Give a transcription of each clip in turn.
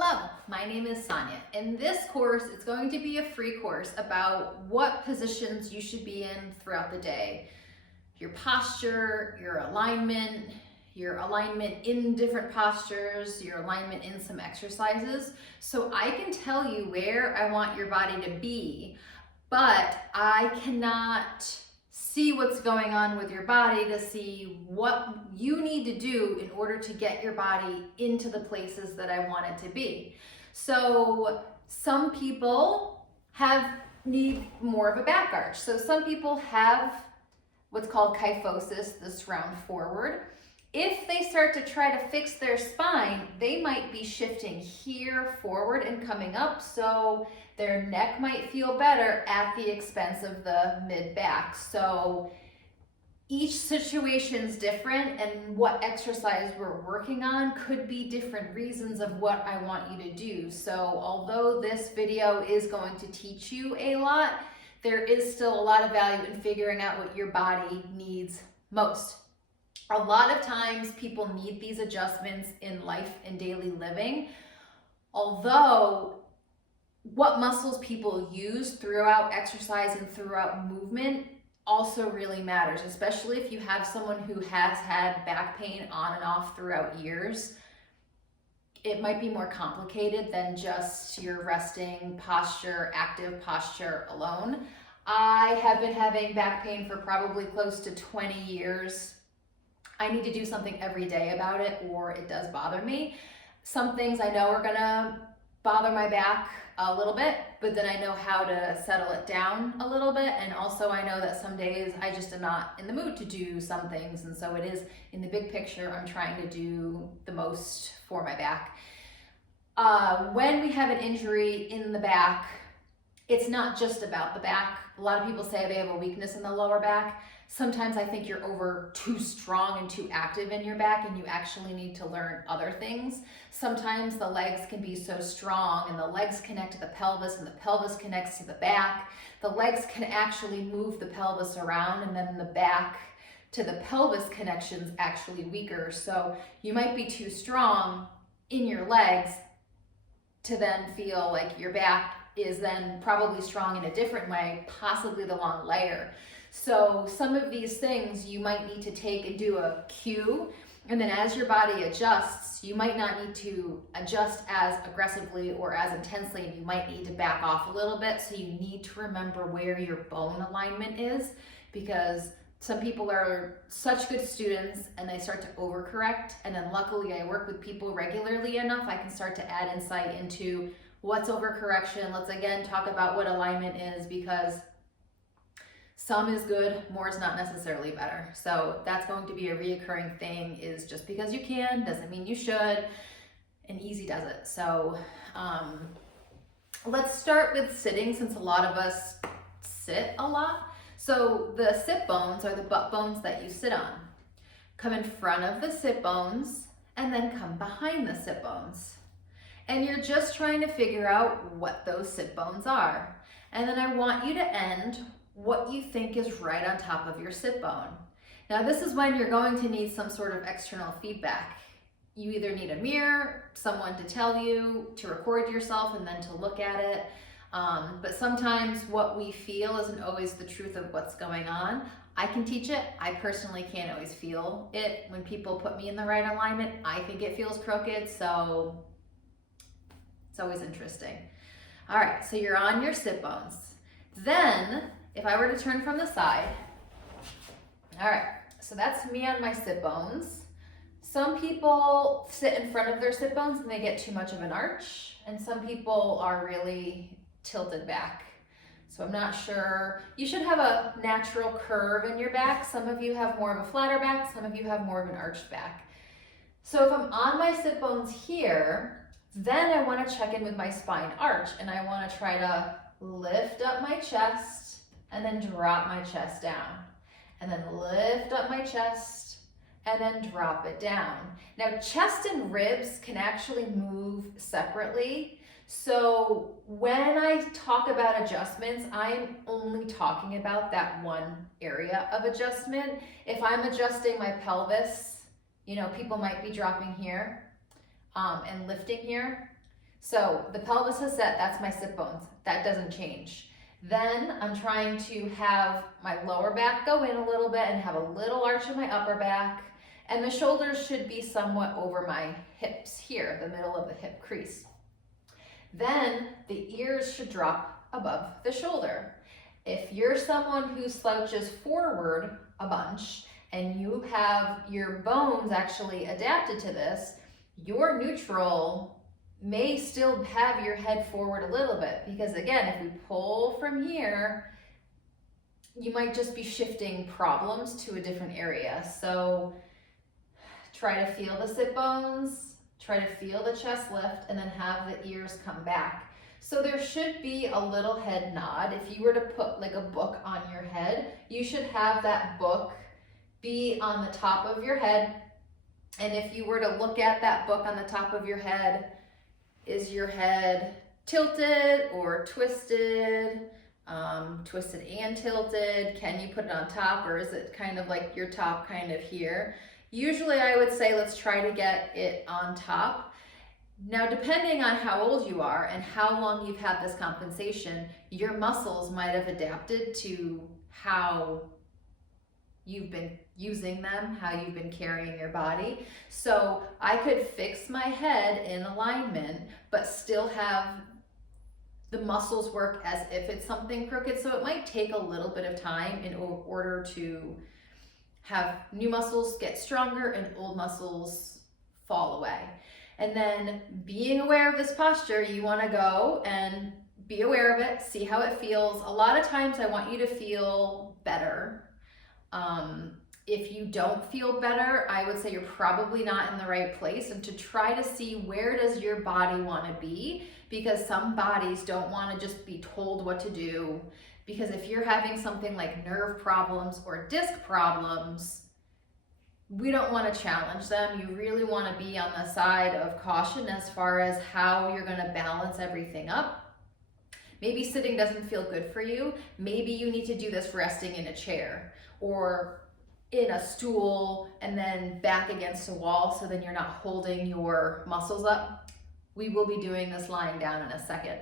Hello, my name is Sonia. In this course, it's going to be a free course about what positions you should be in throughout the day. Your posture, your alignment in different postures, your alignment in some exercises. So I can tell you where I want your body to be, but I cannot see what's going on with your body to see what you need to do in order to get your body into the places that I want it to be. So some people need more of a back arch. So some people have what's called kyphosis, this round forward. If they start to try to fix their spine, they might be shifting here forward and coming up, so their neck might feel better at the expense of the mid-back. So each situation's different, and what exercise we're working on could be different reasons of what I want you to do. So although this video is going to teach you a lot, there is still a lot of value in figuring out what your body needs most. A lot of times people need these adjustments in life and daily living, although what muscles people use throughout exercise and throughout movement also really matters, especially if you have someone who has had back pain on and off throughout years. It might be more complicated than just your resting posture, active posture alone. I have been having back pain for probably close to 20 years. I need to do something every day about it, or it does bother me. Some things I know are gonna bother my back a little bit, but then I know how to settle it down a little bit. And also I know that some days I just am not in the mood to do some things. And so it is, in the big picture, I'm trying to do the most for my back. When we have an injury in the back, it's not just about the back. A lot of people say they have a weakness in the lower back. Sometimes I think you're too strong and too active in your back, and you actually need to learn other things. Sometimes the legs can be so strong, and the legs connect to the pelvis, and the pelvis connects to the back. The legs can actually move the pelvis around, and then the back to the pelvis connection's actually weaker. So you might be too strong in your legs to then feel like your back is then probably strong in a different way, possibly the long layer. So some of these things you might need to take and do a cue, and then as your body adjusts, you might not need to adjust as aggressively or as intensely, and you might need to back off a little bit. So you need to remember where your bone alignment is, because some people are such good students and they start to overcorrect, and then luckily I work with people regularly enough, I can start to add insight into what's overcorrection. Let's again talk about what alignment is, because some is good, more is not necessarily better. So that's going to be a reoccurring thing, is just because you can doesn't mean you should, and easy does it. So let's start with sitting, since a lot of us sit a lot. So the sit bones are the butt bones that you sit on. Come in front of the sit bones and then come behind the sit bones. And you're just trying to figure out what those sit bones are. And then I want you to end what you think is right on top of your sit bone. Now this is when you're going to need some sort of external feedback. You either need a mirror, someone to tell you, to record yourself and then to look at it. But sometimes what we feel isn't always the truth of what's going on. I can teach it. I personally can't always feel it. When people put me in the right alignment, I think it feels crooked, so it's always interesting. All right, so you're on your sit bones. Then, if I were to turn from the side, all right, so that's me on my sit bones. Some people sit in front of their sit bones and they get too much of an arch, and some people are really tilted back. So I'm not sure. You should have a natural curve in your back. Some of you have more of a flatter back, some of you have more of an arched back. So if I'm on my sit bones here, then I want to check in with my spine arch, and I want to try to lift up my chest and then drop my chest down, and then lift up my chest and then drop it down. Now chest and ribs can actually move separately. So when I talk about adjustments, I'm only talking about that one area of adjustment. If I'm adjusting my pelvis, people might be dropping here and lifting here. So the pelvis has set, that's my sit bones. That doesn't change. Then I'm trying to have my lower back go in a little bit and have a little arch in my upper back. And the shoulders should be somewhat over my hips here, the middle of the hip crease. Then the ears should drop above the shoulder. If you're someone who slouches forward a bunch and you have your bones actually adapted to this, your neutral may still have your head forward a little bit, because again, if we pull from here, you might just be shifting problems to a different area. So try to feel the sit bones, try to feel the chest lift, and then have the ears come back. So there should be a little head nod. If you were to put like a book on your head, you should have that book be on the top of your head. And if you were to look at that book on the top of your head, is your head tilted or twisted? Twisted and tilted? Can you put it on top, or is it kind of like your top kind of here? Usually I would say let's try to get it on top. Now, depending on how old you are and how long you've had this compensation, your muscles might have adapted to how you've been using them, how you've been carrying your body. So I could fix my head in alignment, but still have the muscles work as if it's something crooked. So it might take a little bit of time in order to have new muscles get stronger and old muscles fall away. And then being aware of this posture, you want to go and be aware of it, see how it feels. A lot of times I want you to feel better. If you don't feel better, I would say you're probably not in the right place, and to try to see where does your body want to be, because some bodies don't want to just be told what to do. Because if you're having something like nerve problems or disc problems, we don't want to challenge them. You really want to be on the side of caution as far as how you're going to balance everything up. Maybe sitting doesn't feel good for you. Maybe you need to do this resting in a chair or in a stool and then back against a wall, so then you're not holding your muscles up. We will be doing this lying down in a second.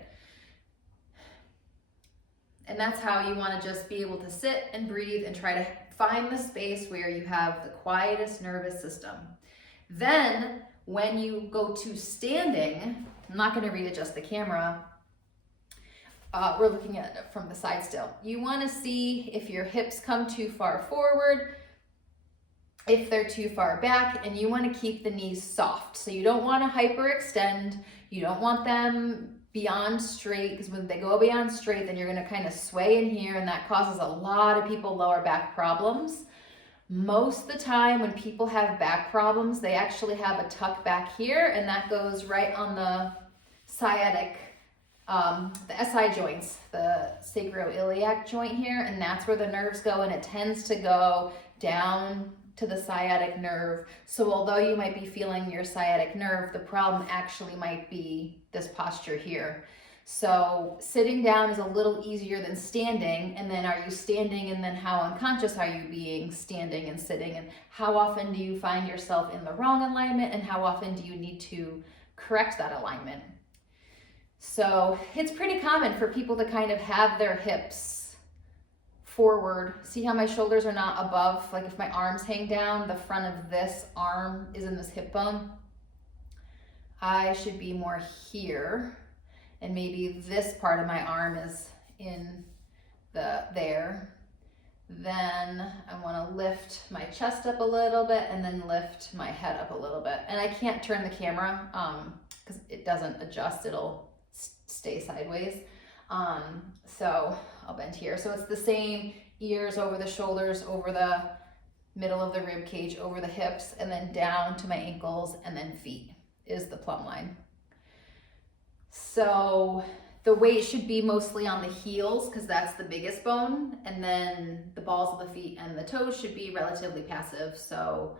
And that's how you want to just be able to sit and breathe and try to find the space where you have the quietest nervous system. Then when you go to standing, I'm not going to readjust the camera. We're looking at it from the side still. You want to see if your hips come too far forward, if they're too far back, and you want to keep the knees soft. So you don't want to hyperextend. You don't want them beyond straight, because when they go beyond straight, then you're going to kind of sway in here, and that causes a lot of people lower back problems. Most of the time when people have back problems, they actually have a tuck back here, and that goes right on the sciatic, the SI joints, the sacroiliac joint here, and that's where the nerves go, and it tends to go down to the sciatic nerve. So although you might be feeling your sciatic nerve, the problem actually might be this posture here. So sitting down is a little easier than standing. And then are you standing, and then how unconscious are you being standing and sitting, and how often do you find yourself in the wrong alignment, and how often do you need to correct that alignment? So it's pretty common for people to kind of have their hips forward. See how my shoulders are not above? Like if my arms hang down, the front of this arm is in this hip bone. I should be more here, and maybe this part of my arm is in there. Then I want to lift my chest up a little bit and then lift my head up a little bit. And I can't turn the camera because it doesn't adjust. It'll stay sideways. So I'll bend here. So it's the same: ears over the shoulders, over the middle of the rib cage, over the hips, and then down to my ankles, and then feet is the plumb line. So the weight should be mostly on the heels because that's the biggest bone, and then the balls of the feet and the toes should be relatively passive. So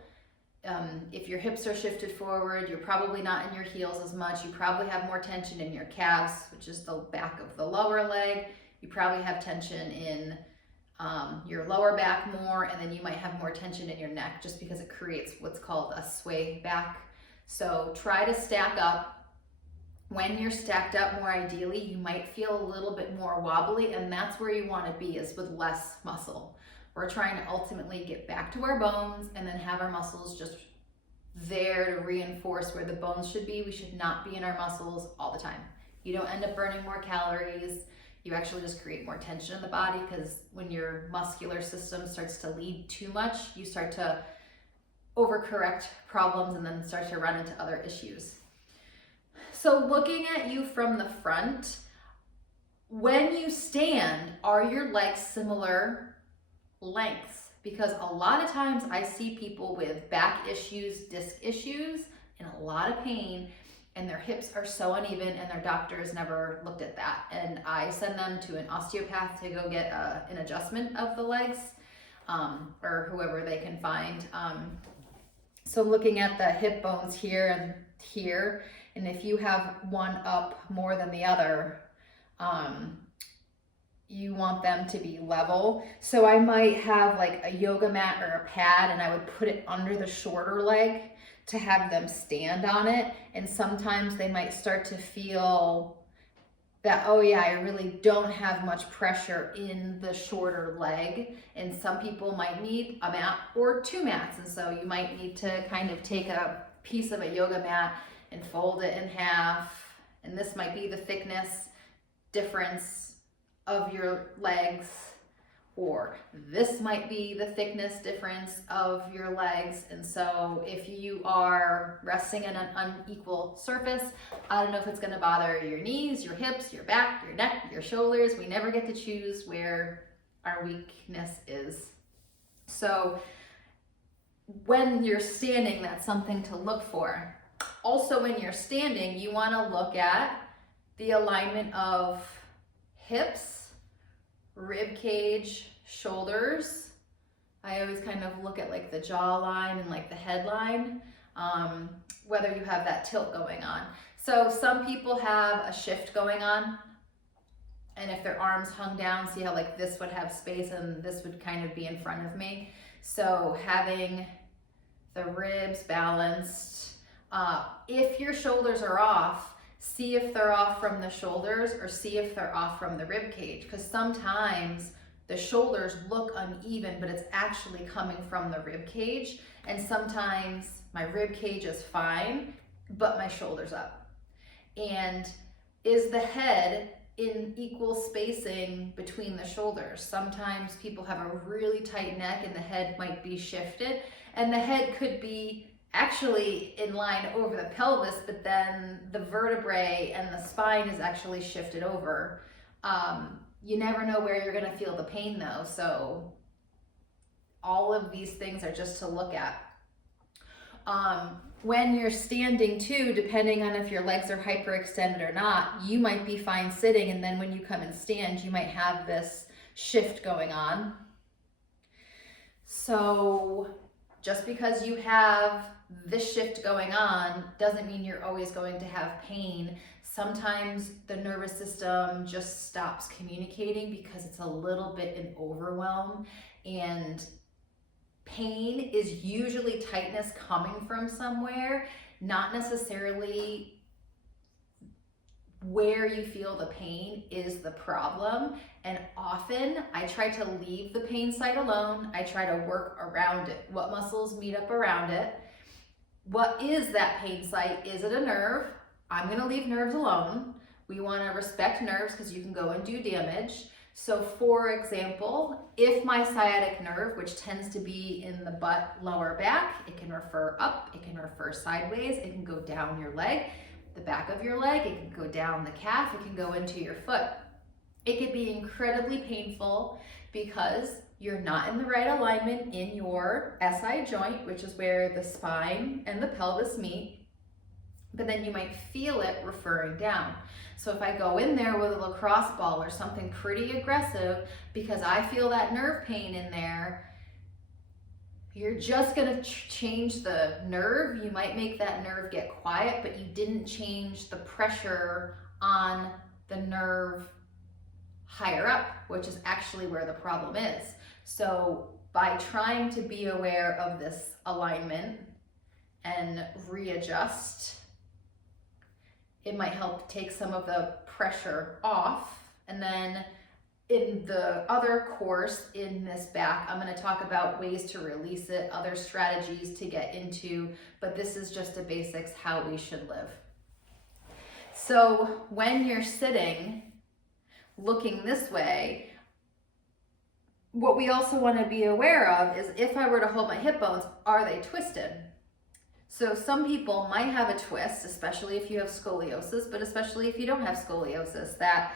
if your hips are shifted forward, you're probably not in your heels as much. You probably have more tension in your calves, which is the back of the lower leg. You probably have tension in your lower back more, and then you might have more tension in your neck just because it creates what's called a sway back. So try to stack up When you're stacked up more ideally, you might feel a little bit more wobbly, and that's where you want to be, is with less muscle. We're trying to ultimately get back to our bones and then have our muscles just there to reinforce where the bones should be. We should not be in our muscles all the time. You don't end up burning more calories. You actually just create more tension in the body, because when your muscular system starts to lead too much, you start to overcorrect problems and then start to run into other issues. So looking at you from the front, when you stand, are your legs similar lengths? Because a lot of times I see people with back issues, disc issues, and a lot of pain, and their hips are so uneven, and their doctors never looked at that. And I send them to an osteopath to go get an adjustment of the legs, or whoever they can find. So looking at the hip bones here and here, and if you have one up more than the other, you want them to be level. So I might have like a yoga mat or a pad, and I would put it under the shorter leg to have them stand on it. And sometimes they might start to feel that, oh yeah, I really don't have much pressure in the shorter leg. And some people might need a mat or two mats. And so you might need to kind of take a piece of a yoga mat and fold it in half. And this might be the thickness difference of your legs, or this might be the thickness difference of your legs. And so if you are resting in an unequal surface, I don't know if it's going to bother your knees, your hips, your back, your neck, your shoulders. We never get to choose where our weakness is. So when you're standing, that's something to look for. Also, when you're standing, you want to look at the alignment of hips, rib cage, shoulders. I always kind of look at like the jawline and like the headline, whether you have that tilt going on. So some people have a shift going on, and if their arms hung down, see how like this would have space and this would kind of be in front of me. So having the ribs balanced. If your shoulders are off, see if they're off from the shoulders or see if they're off from the rib cage, because sometimes the shoulders look uneven, but it's actually coming from the rib cage. And sometimes my rib cage is fine, but my shoulder's up. And is the head in equal spacing between the shoulders? Sometimes people have a really tight neck and the head might be shifted, and the head could be actually in line over the pelvis, but then the vertebrae and the spine is actually shifted over. You never know where you're going to feel the pain though. So all of these things are just to look at. When you're standing too, depending on if your legs are hyperextended or not, you might be fine sitting, and then when you come and stand, you might have this shift going on. So just because you have this shift going on doesn't mean you're always going to have pain. Sometimes the nervous system just stops communicating because it's a little bit in overwhelm, and pain is usually tightness coming from somewhere, not necessarily where you feel the pain is the problem. And often I try to leave the pain site alone. I try to work around it. What muscles meet up around it? What is that pain site? Is it a nerve? I'm going to leave nerves alone. We want to respect nerves because you can go and do damage. So for example, if my sciatic nerve, which tends to be in the butt lower back, it can refer up, it can refer sideways, it can go down your leg, the back of your leg, it can go down the calf, it can go into your foot. It could be incredibly painful because you're not in the right alignment in your SI joint, which is where the spine and the pelvis meet, but then you might feel it referring down. So if I go in there with a lacrosse ball or something pretty aggressive because I feel that nerve pain in there, you're just gonna change the nerve. You might make that nerve get quiet, but you didn't change the pressure on the nerve higher up, which is actually where the problem is. So by trying to be aware of this alignment and readjust, It might help take some of the pressure off. And then in the other course in this back, I'm going to talk about ways to release it, other strategies to get into, but this is just the basics how we should live. So when you're sitting, looking this way, what we also want to be aware of is if I were to hold my hip bones, are they twisted? So some people might have a twist, especially if you have scoliosis, but especially if you don't have scoliosis, that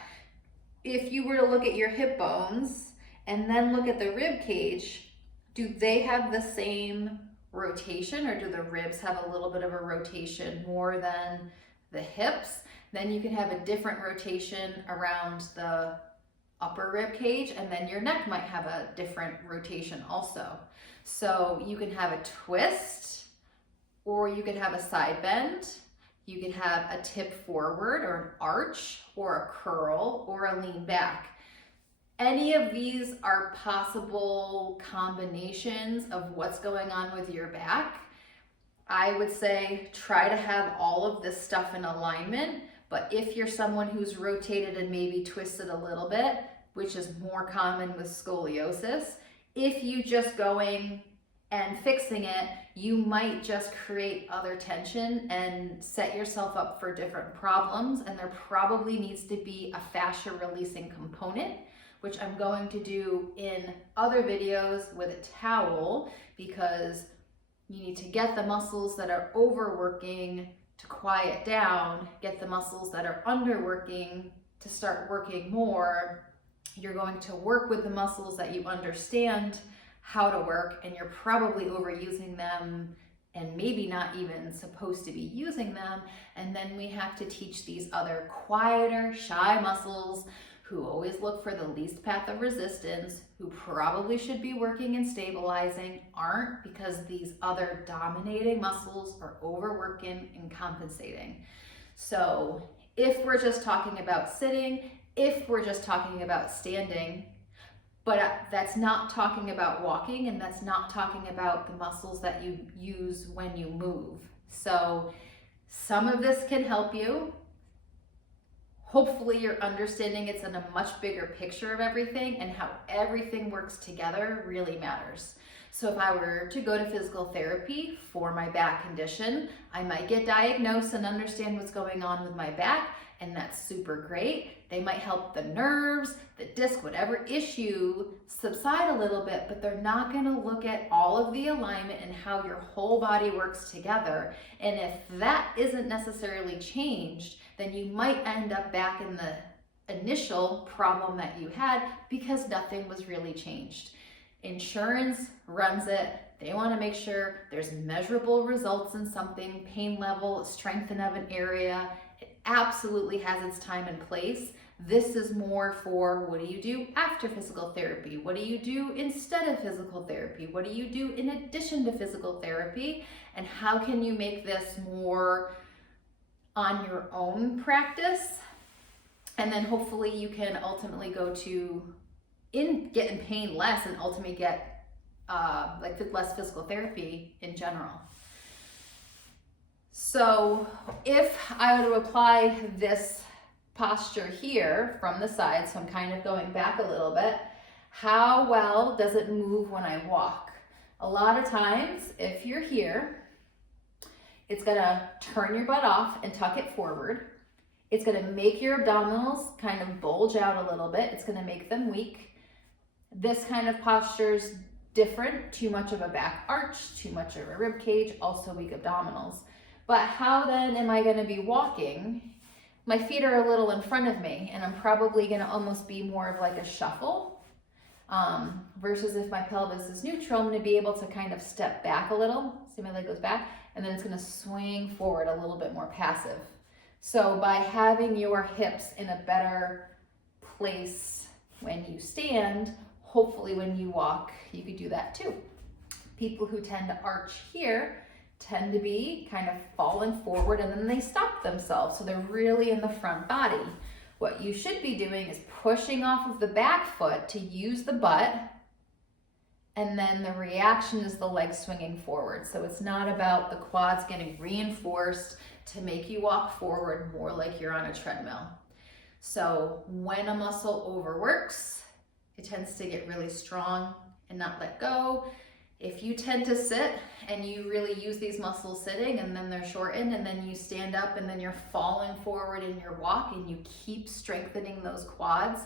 if you were to look at your hip bones and then look at the rib cage, do they have the same rotation, or do the ribs have a little bit of a rotation more than the hips? Then you can have a different rotation around the upper rib cage, and then your neck might have a different rotation also. So you can have a twist, or you could have a side bend. You could have a tip forward or an arch or a curl or a lean back. Any of these are possible combinations of what's going on with your back. I would say try to have all of this stuff in alignment, but if you're someone who's rotated and maybe twisted a little bit, which is more common with scoliosis, if you just going and fixing it, you might just create other tension and set yourself up for different problems. And there probably needs to be a fascia releasing component, which I'm going to do in other videos with a towel, because you need to get the muscles that are overworking to quiet down, get the muscles that are underworking to start working more. You're going to work with the muscles that you understand how to work, and you're probably overusing them and maybe not even supposed to be using them. And then we have to teach these other quieter, shy muscles who always look for the least path of resistance, who probably should be working and stabilizing, aren't, because these other dominating muscles are overworking and compensating. So if we're just talking about sitting, if we're just talking about standing, but that's not talking about walking, and that's not talking about the muscles that you use when you move. So some of this can help you. Hopefully you're understanding it's in a much bigger picture of everything, and how everything works together really matters. So if I were to go to physical therapy for my back condition, I might get diagnosed and understand what's going on with my back, and that's super great. They might help the nerves, the disc, whatever issue subside a little bit, but they're not gonna look at all of the alignment and how your whole body works together. And if that isn't necessarily changed, then you might end up back in the initial problem that you had because nothing was really changed. Insurance runs it. They want to make sure there's measurable results in something, pain level, strengthening of an area. It absolutely has its time and place. This is more for what do you do after physical therapy? What do you do instead of physical therapy? What do you do in addition to physical therapy? And how can you make this more on your own practice? And then hopefully you can ultimately go to get in pain less and ultimately get less physical therapy in general. So if I were to apply this posture here from the side, so I'm kind of going back a little bit, how well does it move when I walk? A lot of times, if you're here, it's gonna turn your butt off and tuck it forward. It's gonna make your abdominals kind of bulge out a little bit. It's gonna make them weak. This kind of posture is different. Too much of a back arch, too much of a rib cage, also weak abdominals. But how then am I gonna be walking? My feet are a little in front of me, and I'm probably gonna almost be more of like a shuffle, versus if my pelvis is neutral, I'm gonna be able to kind of step back a little. See, my leg goes back, and then it's gonna swing forward a little bit more passive. So by having your hips in a better place when you stand, hopefully when you walk, you could do that too. People who tend to arch here tend to be kind of falling forward, and then they stop themselves. So they're really in the front body. What you should be doing is pushing off of the back foot to use the butt, and then the reaction is the leg swinging forward. So it's not about the quads getting reinforced, to make you walk forward more like you're on a treadmill. So when a muscle overworks, it tends to get really strong and not let go. If you tend to sit and you really use these muscles sitting and then they're shortened and then you stand up and then you're falling forward in your walk and you keep strengthening those quads,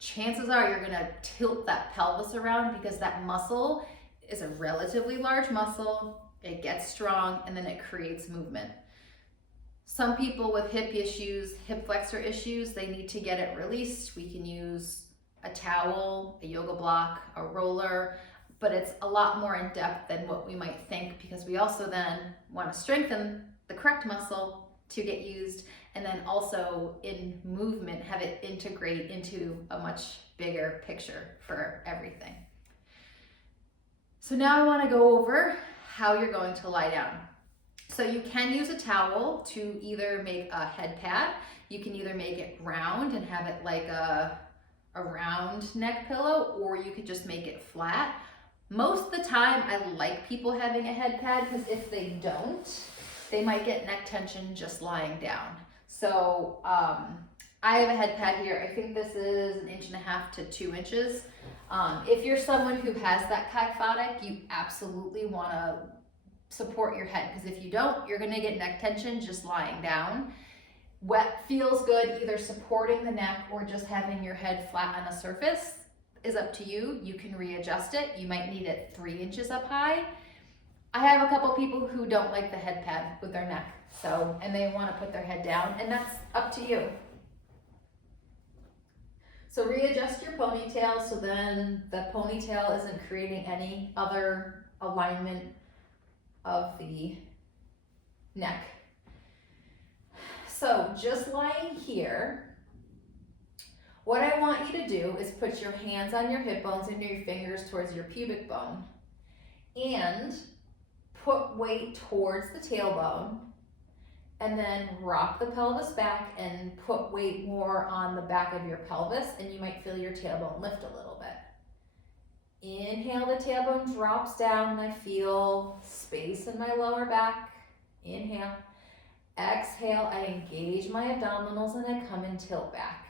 chances are you're gonna tilt that pelvis around because that muscle is a relatively large muscle, it gets strong, and then it creates movement. Some people with hip issues, hip flexor issues, they need to get it released. We can use a towel, a yoga block, a roller, but it's a lot more in depth than what we might think because we also then want to strengthen the correct muscle to get used and then also in movement have it integrate into a much bigger picture for everything. So now I want to go over how you're going to lie down. So you can use a towel to either make a head pad. You can either make it round and have it like a round neck pillow, or you could just make it flat. Most of the time, I like people having a head pad because if they don't, they might get neck tension just lying down. So I have a head pad here. I think this is 1.5 to 2 inches. If you're someone who has that kyphotic, you absolutely want to support your head because if you don't, you're going to get neck tension just lying down. What feels good, either supporting the neck or just having your head flat on a surface, is up to you. You can readjust it. You might need it 3 inches up high. I have a couple people who don't like the head pad with their neck, and they want to put their head down, and that's up to you. So readjust your ponytail so then the ponytail isn't creating any other alignment of the neck. So just lying here, what I want you to do is put your hands on your hip bones and your fingers towards your pubic bone and put weight towards the tailbone and then rock the pelvis back and put weight more on the back of your pelvis and you might feel your tailbone lift a little bit. Inhale, the tailbone drops down and I feel space in my lower back. Inhale. Exhale, I engage my abdominals and I come and tilt back.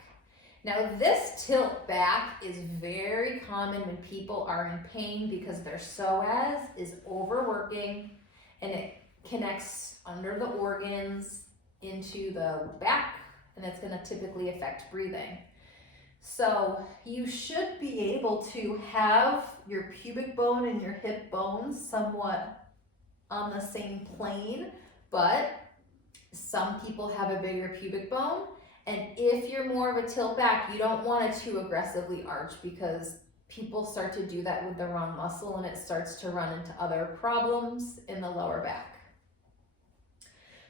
Now this tilt back is very common when people are in pain because their psoas is overworking and it connects under the organs into the back and it's going to typically affect breathing. So you should be able to have your pubic bone and your hip bones somewhat on the same plane, but some people have a bigger pubic bone, and if you're more of a tilt back, you don't want it to aggressively arch because people start to do that with the wrong muscle and it starts to run into other problems in the lower back.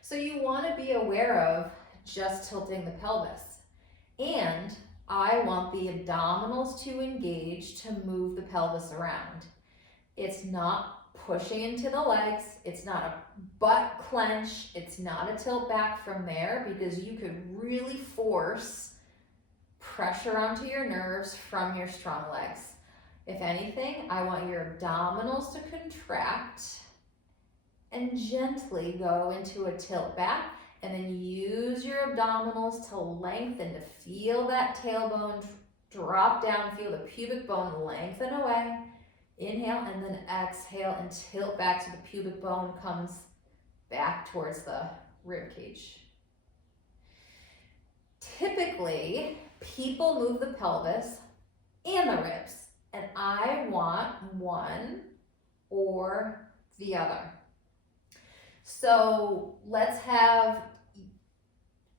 So you want to be aware of just tilting the pelvis, and I want the abdominals to engage to move the pelvis around. It's not pushing into the legs, it's not a butt clench, it's not a tilt back from there because you could really force pressure onto your nerves from your strong legs. If anything, I want your abdominals to contract and gently go into a tilt back and then use your abdominals to lengthen to feel that tailbone drop down, feel the pubic bone lengthen away. Inhale and then exhale and tilt back so the pubic bone comes back towards the rib cage. Typically, people move the pelvis and the ribs, and I want one or the other. So let's have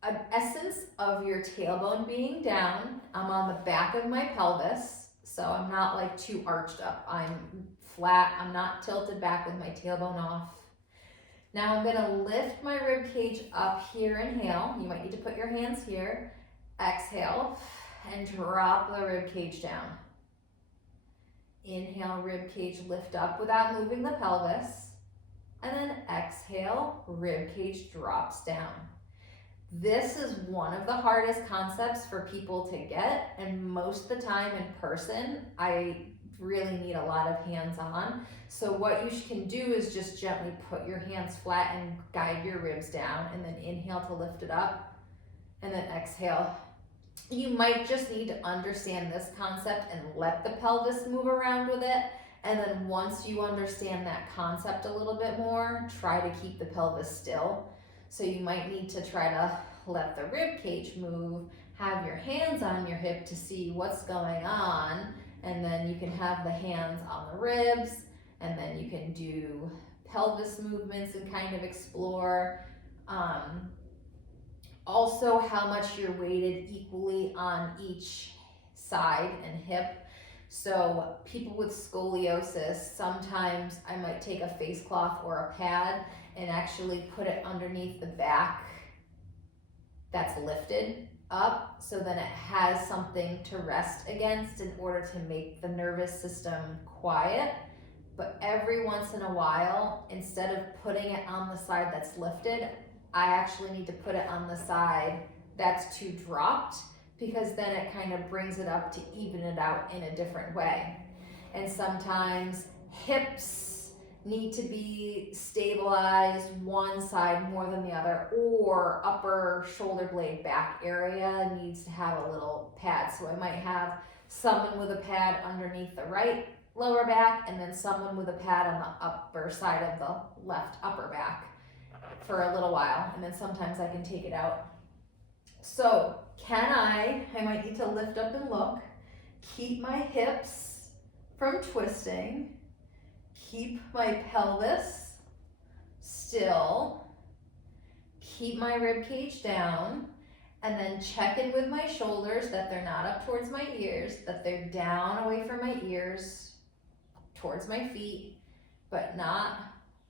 an essence of your tailbone being down. I'm on the back of my pelvis. So I'm not like too arched up. I'm flat. I'm not tilted back with my tailbone off. Now I'm gonna lift my rib cage up here. Inhale. You might need to put your hands here. Exhale and drop the rib cage down. Inhale, rib cage lift up without moving the pelvis. And then exhale, rib cage drops down. This is one of the hardest concepts for people to get, and most of the time in person, I really need a lot of hands on. So what you can do is just gently put your hands flat and guide your ribs down, and then inhale to lift it up, and then exhale. You might just need to understand this concept and let the pelvis move around with it. And then once you understand that concept a little bit more, try to keep the pelvis still. So you might need to try to let the rib cage move, have your hands on your hip to see what's going on, and then you can have the hands on the ribs, and then you can do pelvis movements and kind of explore. Also, how much you're weighted equally on each side and hip. So people with scoliosis, sometimes I might take a face cloth or a pad and actually put it underneath the back that's lifted up, so then it has something to rest against in order to make the nervous system quiet. But every once in a while, instead of putting it on the side that's lifted, I actually need to put it on the side that's too dropped, because then it kind of brings it up to even it out in a different way. And sometimes hips need to be stabilized one side more than the other, or upper shoulder blade back area needs to have a little pad. So I might have someone with a pad underneath the right lower back, and then someone with a pad on the upper side of the left upper back for a little while, and then sometimes I can take it out. So I might need to lift up and look, keep my hips from twisting, keep my pelvis still, keep my rib cage down, and then check in with my shoulders that they're not up towards my ears, that they're down away from my ears, towards my feet, but not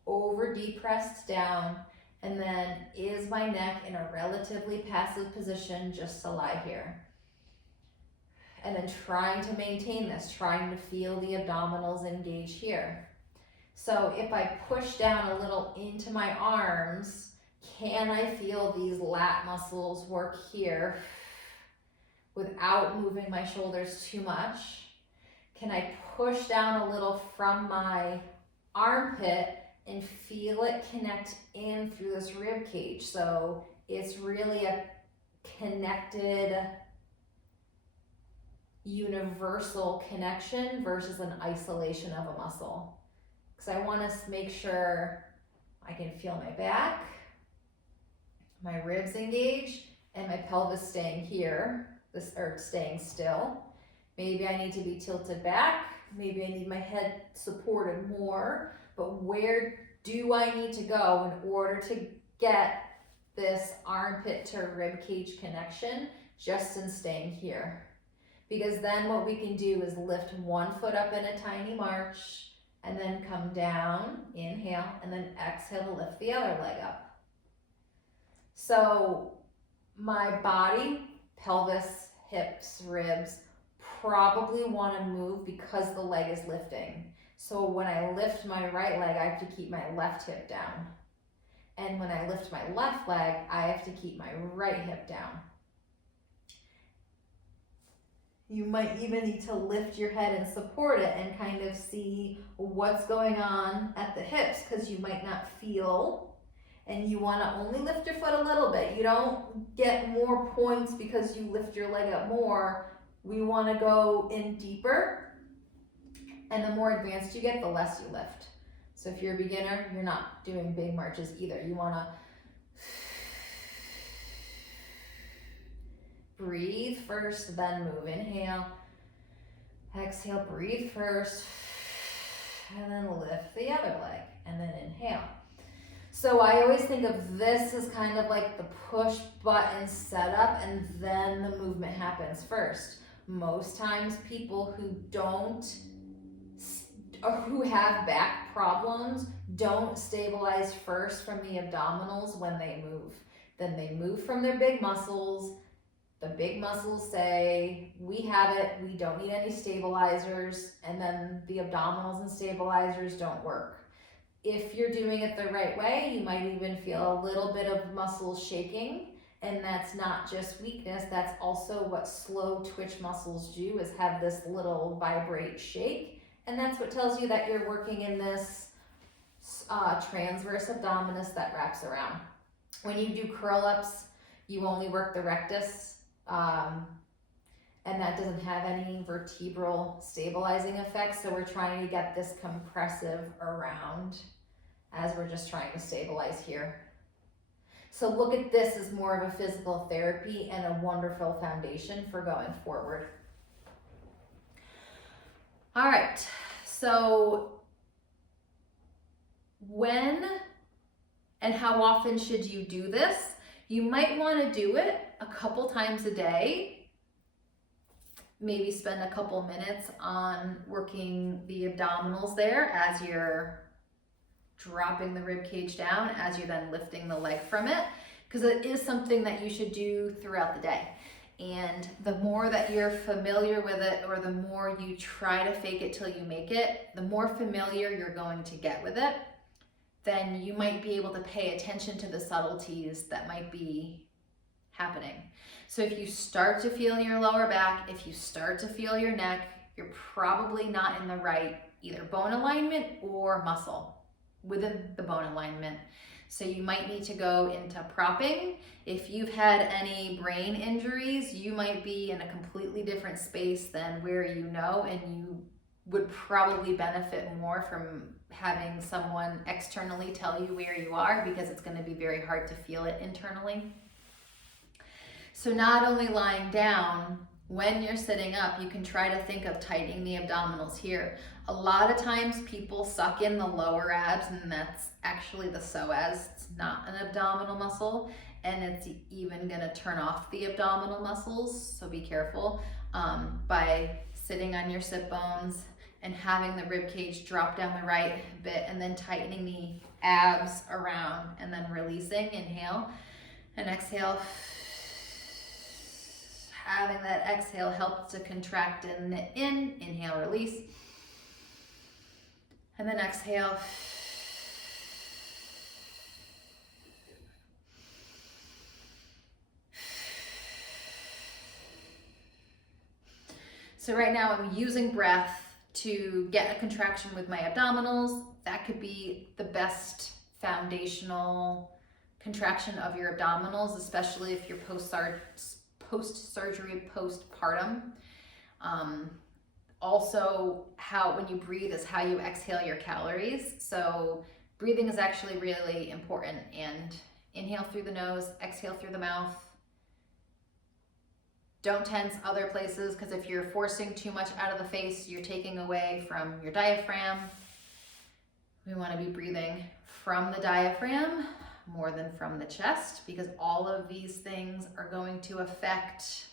over depressed down. And then is my neck in a relatively passive position just to lie here? And then trying to maintain this, trying to feel the abdominals engage here. So if I push down a little into my arms, can I feel these lat muscles work here without moving my shoulders too much? Can I push down a little from my armpit and feel it connect in through this rib cage? So it's really a connected, universal connection versus an isolation of a muscle. Because I want to make sure I can feel my back, my ribs engage, and my pelvis staying here, staying still. Maybe I need to be tilted back. Maybe I need my head supported more. But where do I need to go in order to get this armpit to rib cage connection just in staying here? Because then what we can do is lift one foot up in a tiny march, and then come down, inhale, and then exhale to lift the other leg up. So my body, pelvis, hips, ribs, probably want to move because the leg is lifting. So when I lift my right leg, I have to keep my left hip down. And when I lift my left leg, I have to keep my right hip down. You might even need to lift your head and support it and kind of see what's going on at the hips, because you might not feel, and you want to only lift your foot a little bit. You don't get more points because you lift your leg up more. We want to go in deeper, and the more advanced you get, the less you lift. So if you're a beginner, you're not doing big marches either. You want to breathe first, then move. Inhale, exhale, breathe first, and then lift the other leg, and then inhale. So I always think of this as kind of like the push button setup, and then the movement happens first. Most times people who have back problems don't stabilize first from the abdominals when they move. Then they move from their big muscles. The big muscles say, we have it, we don't need any stabilizers, and then the abdominals and stabilizers don't work. If you're doing it the right way, you might even feel a little bit of muscles shaking, and that's not just weakness, that's also what slow twitch muscles do, is have this little vibrate shake, And that's what tells you that you're working in this transverse abdominis that wraps around. When you do curl-ups, you only work the rectus, and that doesn't have any vertebral stabilizing effects, so we're trying to get this compressive around as we're just trying to stabilize here. So look at this as more of a physical therapy and a wonderful foundation for going forward. All right, so when and how often should you do this? You might want to do it a couple times a day. Maybe spend a couple minutes on working the abdominals there as you're dropping the rib cage down, as you're then lifting the leg from it, because it is something that you should do throughout the day. And the more that you're familiar with it, or the more you try to fake it till you make it, the more familiar you're going to get with it, then you might be able to pay attention to the subtleties that might be happening. So if you start to feel your lower back, if you start to feel your neck, you're probably not in the right either bone alignment or muscle within the bone alignment. So you might need to go into propping. If you've had any brain injuries, you might be in a completely different space than where you know, and you would probably benefit more from having someone externally tell you where you are, because it's going to be very hard to feel it internally. So not only lying down, when you're sitting up, you can try to think of tightening the abdominals here. A lot of times people suck in the lower abs, and that's actually the psoas. It's not an abdominal muscle, and it's even going to turn off the abdominal muscles, so be careful. By sitting on your sit bones and having the rib cage drop down the right bit, and then tightening the abs around, and then releasing. Inhale and exhale. Having that exhale help to contract and knit in. Inhale, release. And then exhale. So right now I'm using breath to get a contraction with my abdominals. That could be the best foundational contraction of your abdominals, especially if you're post-surgery, postpartum. Also, when you breathe is how you exhale your calories. So breathing is actually really important. And inhale through the nose, exhale through the mouth. Don't tense other places, because if you're forcing too much out of the face, you're taking away from your diaphragm. We want to be breathing from the diaphragm more than from the chest, because all of these things are going to affect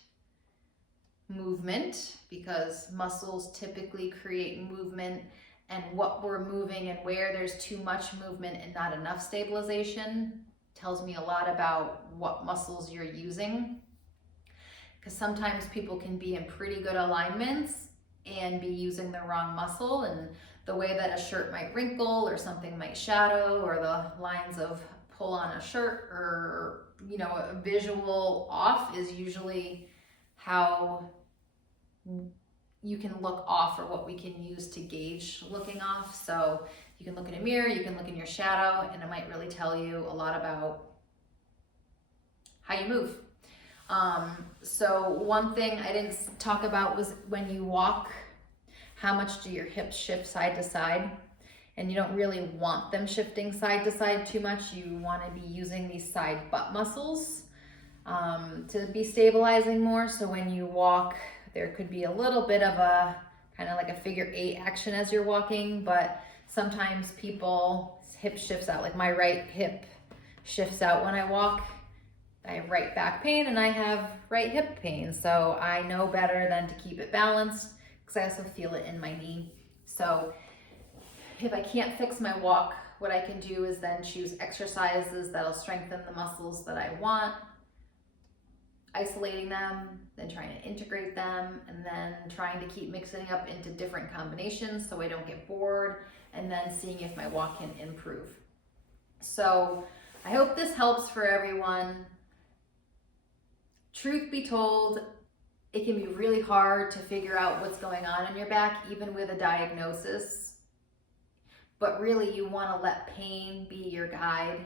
movement, because muscles typically create movement, and what we're moving and where there's too much movement and not enough stabilization tells me a lot about what muscles you're using. Because sometimes people can be in pretty good alignments and be using the wrong muscle, and the way that a shirt might wrinkle or something might shadow, or the lines of pull on a shirt, or a visual off is usually how you can look off, or what we can use to gauge looking off. So you can look in a mirror, you can look in your shadow, and it might really tell you a lot about how you move. So one thing I didn't talk about was when you walk, how much do your hips shift side to side? And you don't really want them shifting side to side too much. You want to be using these side butt muscles to be stabilizing more. So when you walk, there could be a little bit of a kind of like a figure 8 action as you're walking, but sometimes people's hip shifts out. Like my right hip shifts out when I walk. I have right back pain and I have right hip pain. So I know better than to keep it balanced, because I also feel it in my knee. So if I can't fix my walk, what I can do is then choose exercises that'll strengthen the muscles that I want, isolating them, then trying to integrate them, and then trying to keep mixing up into different combinations so I don't get bored, and then seeing if my walk can improve. So I hope this helps for everyone. Truth be told, it can be really hard to figure out what's going on in your back, even with a diagnosis. But really, you want to let pain be your guide,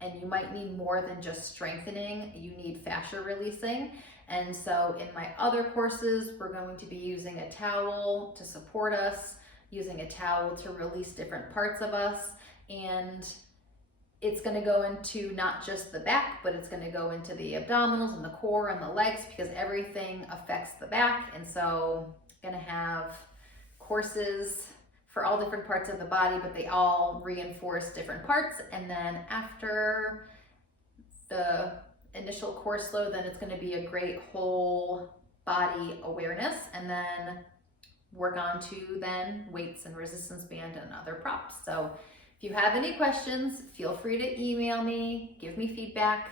and you might need more than just strengthening. You need fascia releasing. And so in my other courses, we're going to be using a towel to support us, using a towel to release different parts of us. And it's going to go into not just the back, but it's going to go into the abdominals and the core and the legs, because everything affects the back. And so I'm going to have courses for all different parts of the body, but they all reinforce different parts. And then after the initial course load, then it's going to be a great whole body awareness, and then work on to then weights and resistance band and other props. So if you have any questions, feel free to email me, give me feedback.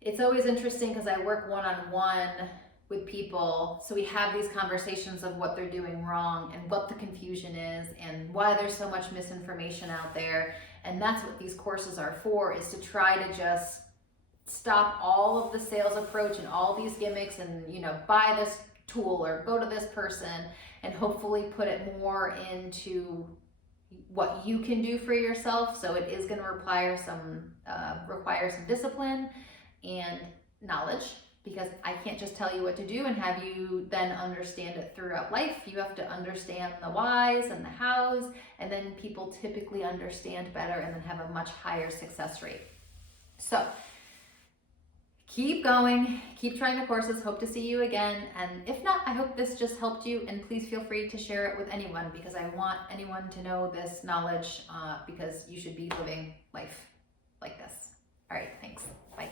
It's always interesting because I work one-on-one with people, so we have these conversations of what they're doing wrong and what the confusion is and why there's so much misinformation out there. And that's what these courses are for, is to try to just stop all of the sales approach and all these gimmicks and, you know, buy this tool or go to this person, and hopefully put it more into what you can do for yourself. So it is going to require some discipline and knowledge, because I can't just tell you what to do and have you then understand it throughout life. You have to understand the whys and the hows, and then people typically understand better and then have a much higher success rate. So keep going, keep trying the courses, hope to see you again. And if not, I hope this just helped you, and please feel free to share it with anyone, because I want anyone to know this knowledge, because you should be living life like this. All right, thanks, bye.